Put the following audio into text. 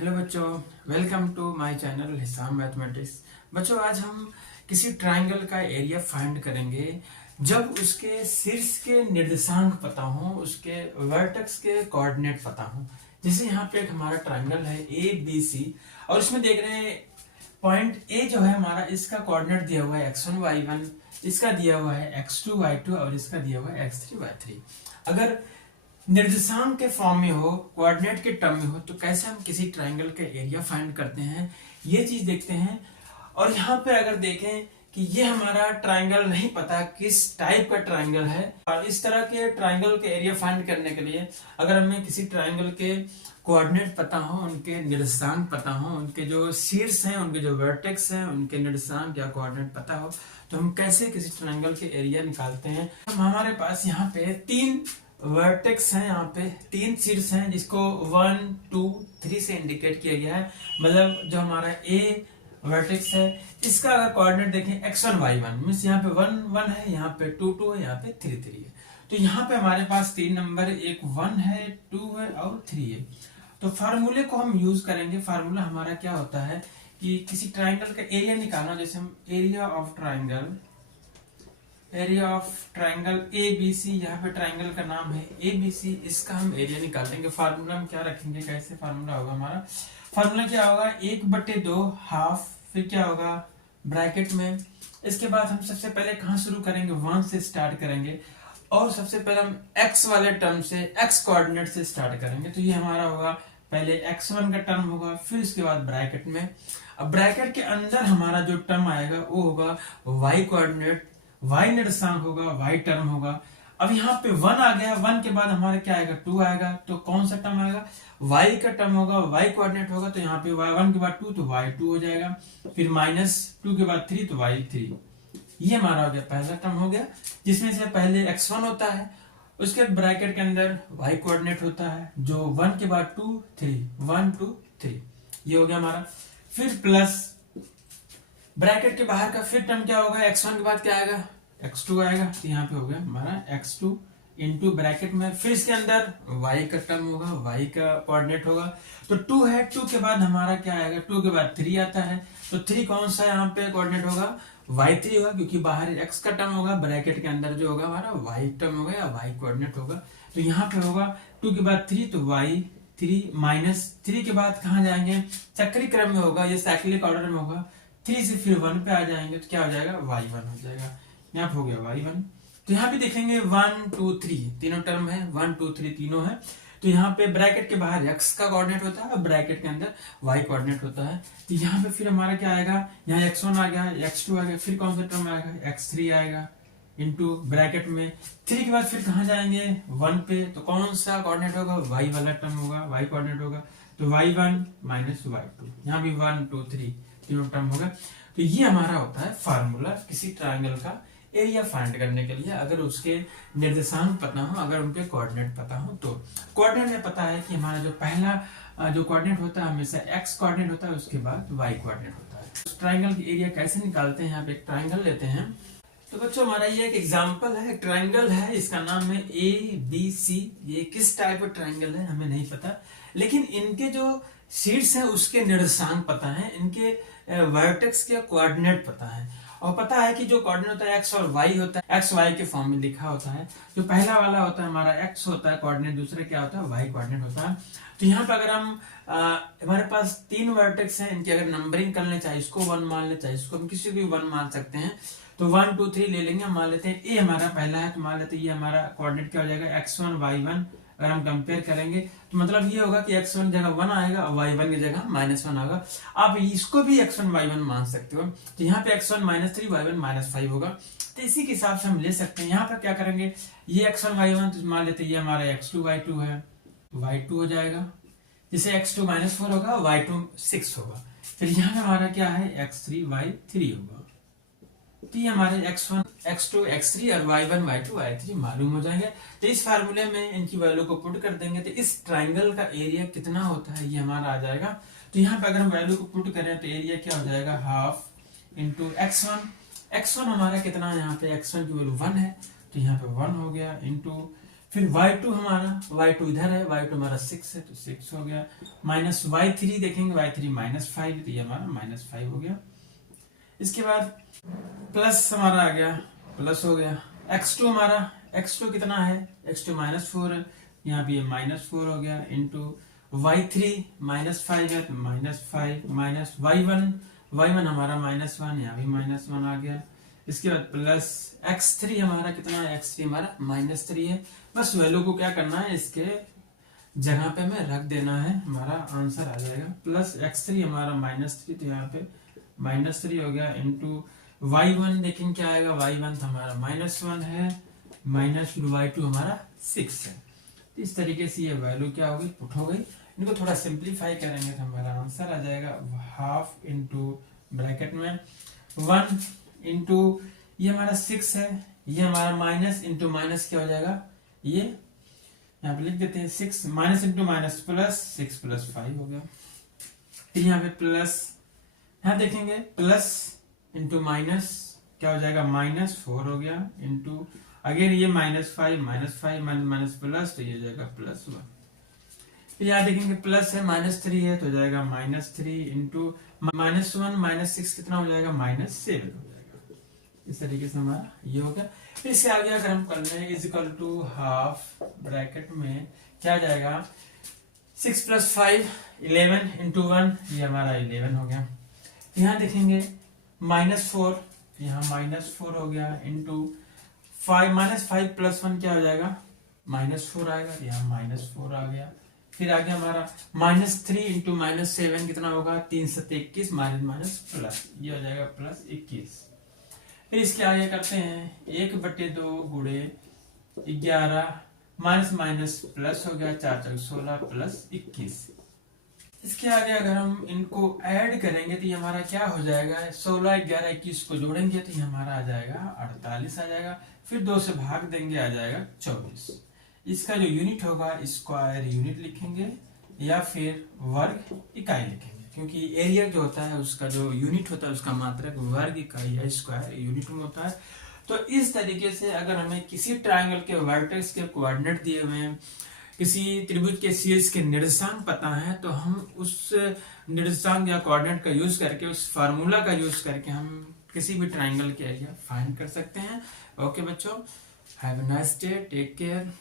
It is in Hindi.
हेलो बच्चों, वेलकम टू माय चैनल हिसाब मैथमेटिक्स। बच्चों, आज हम किसी ट्रायंगल का एरिया फाइंड करेंगे जब उसके शीर्ष के निर्देशांक पता हो, उसके वर्टेक्स के कोऑर्डिनेट पता हो। जैसे यहाँ पे एक हमारा ट्रायंगल है ABC और इसमें देख रहे हैं पॉइंट ए जो है हमारा, इसका कोऑर्डिनेट दिया हुआ है x1 y1, इसका दिया हुआ है x2 y2 और इसका दिया हुआ है x3 y3। अगर निर्देशांक के फॉर्म में हो, कोऑर्डिनेट के टर्म में हो, तो कैसे हम किसी ट्रायंगल के एरिया फाइंड करते हैं, ये चीज देखते हैं। और यहाँ पे अगर देखें कि ये हमारा ट्रायंगल नहीं पता किस टाइप का ट्रायंगल है, और इस तरह के ट्रायंगल के एरिया फाइंड करने के लिए अगर हमें किसी ट्रायंगल के कोऑर्डिनेट पता हो, उनके निर्देशांक पता हो, उनके जो शीर्ष हैं, उनके जो वर्टेक्स हैं, उनके निर्देशांक या कोऑर्डिनेट पता हो, तो हम कैसे किसी ट्रायंगल के एरिया निकालते हैं। हमारे पास यहाँ पे तीन वर्टेक्स हैं, यहाँ पे तीन शीर्ष हैं जिसको 1 2 3 से इंडिकेट किया गया है। मतलब जो हमारा ए वर्टेक्स है, इसका अगर कोऑर्डिनेट देखें x1 y1 मींस यहाँ पे 1 1 है, यहाँ पे 2 2 है, यहाँ पे 3 3 है। तो यहाँ पे हमारे पास तीन नंबर, एक 1 है, 2 है और 3 है। तो फार्मूले को हम यूज करेंगे। फार्मूला हमारा क्या होता है कि किसी ट्राइंगल का एरिया निकालना, जैसे हम एरिया ऑफ ट्राइंगल ABC, यहाँ पे ट्राइंगल का नाम है ABC, इसका हम एरिया निकालेंगे। फार्मूला हम क्या रखेंगे, कैसे फार्मूला होगा हमारा? फार्मूला क्या होगा, 1/2 हाफ, फिर क्या होगा ब्रैकेट में। इसके बाद हम सबसे पहले कहाँ शुरू करेंगे, 1 से स्टार्ट करेंगे और सबसे पहले हम x वाले टर्म से, x कोऑर्डिनेट से स्टार्ट करेंगे। तो ये हमारा होगा पहले x1 का टर्म होगा, फिर उसके बाद ब्रैकेट में। अब ब्रैकेट के अंदर हमारा जो टर्म आएगा वो होगा y कोऑर्डिनेट, y निर्देशांक होगा, y टर्म होगा। अब यहाँ पे 1 आ गया, 1 के बाद हमारा क्या आएगा, 2 आएगा। तो कौन सा टर्म आएगा, y का टर्म होगा, y कोऑर्डिनेट होगा। तो यहाँ पे y1 के बाद 2 तो y2 हो जाएगा, फिर -2 के बाद 3 तो y3। ये हमारा हो गया पहला टर्म हो गया, जिसमें से पहले x1 होता है, उसके ब्रैकेट के अंदर y कोऑर्डिनेट होता है, जो 1 के बाद 2 3, 1 2 3, ये हो गया हमारा। फिर प्लस ब्रैकेट के बाहर का फिर टर्म क्या होगा, x1 के बाद क्या आएगा, x2 आएगा। तो यहाँ पे हो गया हमारा x2 इंटू ब्रैकेट में, फिर इसके अंदर y का टर्म होगा, y का कोऑर्डिनेट होगा। तो 2 है, 2 के बाद हमारा क्या आएगा, 2 के बाद 3 आता है। तो 3 कौन सा यहाँ पे कोऑर्डिनेट होगा, y3 होगा, क्योंकि बाहर x का टर्म होगा, ब्रैकेट के अंदर जो होगा हमारा y टर्म होगा या y कोऑर्डिनेट होगा। तो यहाँ पे होगा 2 के बाद 3 तो y3, -3 के बाद कहाँ जाएंगे, चक्री क्रम में होगा, ये साइक्लिक ऑर्डर में होगा। 3 से फिर 1 पे आ जाएंगे तो क्या हो जाएगा, y1 हो जाएगा। यहाँ पे हो गया y1। तो यहाँ पे देखेंगे 1 2 3 तीनों टर्म है, 1 2 3 तीनों है। तो यहाँ पे ब्रैकेट के बाहर x का कोऑर्डिनेट होता है और ब्रैकेट के अंदर y कोऑर्डिनेट होता है। तो यहाँ पे फिर हमारा क्या आएगा, यहाँ x1 आ गया, x2 आ गया, फिर कौन सा टर्म आएगा, x3 आएगा इंटू ब्रैकेट में। 3 के बाद फिर कहाँ जाएंगे, 1 पे। तो कौन सा कोऑर्डिनेट होगा, y वाला टर्म होगा, y कोऑर्डिनेट होगा। तो y1 y2, यहाँ भी 1 2 3 तीनों टर्म होगा। तो ये हमारा होता है फार्मूला किसी ट्रायंगल का एरिया फाइंड करने के लिए। अगर उसके निर्देशांक पता हो, अगर उनके कोऑर्डिनेट पता हो, तो कोऑर्डिनेट में पता है कि हमारा जो पहला जो कोऑर्डिनेट होता है हमेशा x कोऑर्डिनेट होता है, उसके बाद y कोऑर्डिनेट होता है। उस ट्रायंगल की एरिया कैसे निकालते हैं, यहाँ पे एक ट्रायंगल लेते हैं। तो बच्चों, हमारा ये एक एग्जांपल है, ट्रायंगल है, इसका नाम है ABC। ये किस टाइप का ट्रायंगल है हमें नहीं पता, लेकिन इनके जो शीर्ष है उसके निर्देशांक पता है, इनके वर्टेक्स के कोऑर्डिनेट पता है, और पता है कि जो कोऑर्डिनेट होता है x और y होता है, x y के फॉर्म में लिखा होता है। जो पहला वाला होता है हमारा x होता है कोऑर्डिनेट, दूसरा क्या होता है, y कोऑर्डिनेट होता है। तो यहाँ पे अगर हम हमारे पास तीन वर्टेक्स हैं, इनकी अगर नंबरिंग करना चाहे, इसको 1 मान ले, चाहे इसको हम किसी को भी 1 मान सकते हैं। तो 1 2 3 ले लेंगे, हम मान लेते हैं a हमारा पहला है, तो मान लेते हैं ये हमारा कोऑर्डिनेट क्या हो जाएगा, x1 y1। अगर हम कंपेयर करेंगे तो मतलब ये होगा कि x1 जगह 1 आएगा और y1 की जगह -1 होगा। आप इसको भी x1 y1 मान सकते हो। तो यहाँ पे x1 -3 y1 -5 होगा। तो इसी के हिसाब से हम ले सकते हैं। यहाँ पर क्या करेंगे, ये x1 y1 तो मान लेते हैं ये हमारा x2 y2 है, y2 हो जाएगा। जिसे x2 -4 होगा, y2 6 होगा। फिर यहाँ पे हमारा क्या है, x3 y3 होगा। तो ये हमारे x1 x2 x3 और y1 y2 y3 मालूम हो जाएंगे। तो इस फार्मूले में इनकी वैल्यू को पुट कर देंगे तो इस ट्रायंगल का एरिया कितना होता है ये हमारा आ जाएगा। तो यहाँ पे अगर हम वैल्यू को पुट करें तो एरिया क्या हो जाएगा, हाफ इंटू x1 हमारा कितना है, यहाँ पे x1 की वैल्यू 1 है, तो यहाँ पे 1 हो गया, इंटू फिर y2 हमारा, y2 इधर है, y2 हमारा 6 है तो 6 हो गया, माइनस y3 देखेंगे, y3 -5 तो ये हमारा -5 हो गया। इसके बाद प्लस हमारा आ गया, प्लस हो गया। x2 हमारा, x2 कितना है, x2 -4 है, यहाँ भी -4 हो गया, इंटू y3 -5 है तो -5 माइनस y1 हमारा -1, यहाँ भी -1 आ गया। इसके बाद प्लस x3 हमारा कितना है, x3 हमारा -3 है। बस वैल्यू को क्या करना है, इसके जगह पे हमें रख देना है, हमारा आंसर आ जाएगा। प्लस x3 हमारा -3 तो यहाँ पे -3 हो गया, इंटू y1 देखेंगे क्या आएगा, y1 हमारा -1 है, माइनस y2 हमारा 6 है। इस तरीके से ये वैल्यू क्या होगी, पुट हो गई। इनको थोड़ा सिंप्लीफाई करेंगे तो हमारा आंसर आ जाएगा हाफ इंटू ब्रैकेट में 1 इंटू ये हमारा 6 है, ये हमारा माइनस इंटू माइनस क्या हो जाएगा, ये यहाँ पे लिख देते हैं 6 माइनस इंटू माइनस प्लस 6 + 5 हो गया। फिर यहाँ पे प्लस, यहाँ देखेंगे प्लस इंटू माइनस क्या हो जाएगा, -4 हो गया, इंटू अगेन ये -5 माइनस प्लस तो ये हो जाएगा +1। फिर यहाँ देखेंगे प्लस है, -3 है तो हो जाएगा -3 इंटू -1 -6 कितना हो जाएगा, -7 हो जाएगा। इस तरीके से हमारा ये हो गया। फिर इससे आगे अगर हम कर लें = हाफ ब्रैकेट में क्या जाएगा, 6 + 5 11 इंटू 1 ये हमारा 11 हो गया। यहाँ देखेंगे -4, यहाँ -4 हो गया, इंटू 5 -5 + 1 क्या हो जाएगा, -4 आएगा, यहाँ -4 आ गया। फिर आगे हमारा -3 इंटू -7 कितना होगा, 3 × 7 = 21 माइनस प्लस ये हो जाएगा +21। फिर इसके आगे करते हैं 1/2 × 11 माइनस प्लस हो गया, 4 × 16 + 21। इसके आगे अगर हम इनको ऐड करेंगे तो ये हमारा क्या हो जाएगा, 16 11 21 को जोड़ेंगे तो ये हमारा आ जाएगा 48 आ जाएगा। फिर 2 से भाग देंगे, आ जाएगा 24। इसका जो यूनिट होगा स्क्वायर यूनिट लिखेंगे या फिर वर्ग इकाई लिखेंगे, क्योंकि एरिया जो होता है उसका जो यूनिट होता है उसका मात्रक वर्ग इकाई या स्क्वायर यूनिट में होता है। तो इस तरीके से अगर हमें किसी ट्रायंगल के वर्टेक्स के कोऑर्डिनेट दिए हुए हैं, किसी त्रिभुज के शीर्ष के निर्देशांक पता है, तो हम उस निर्देशांक या कोऑर्डिनेट का यूज करके, उस फार्मूला का यूज करके हम किसी भी ट्रायंगल के एरिया फाइंड कर सकते हैं। ओके बच्चों, have a nice day, take care.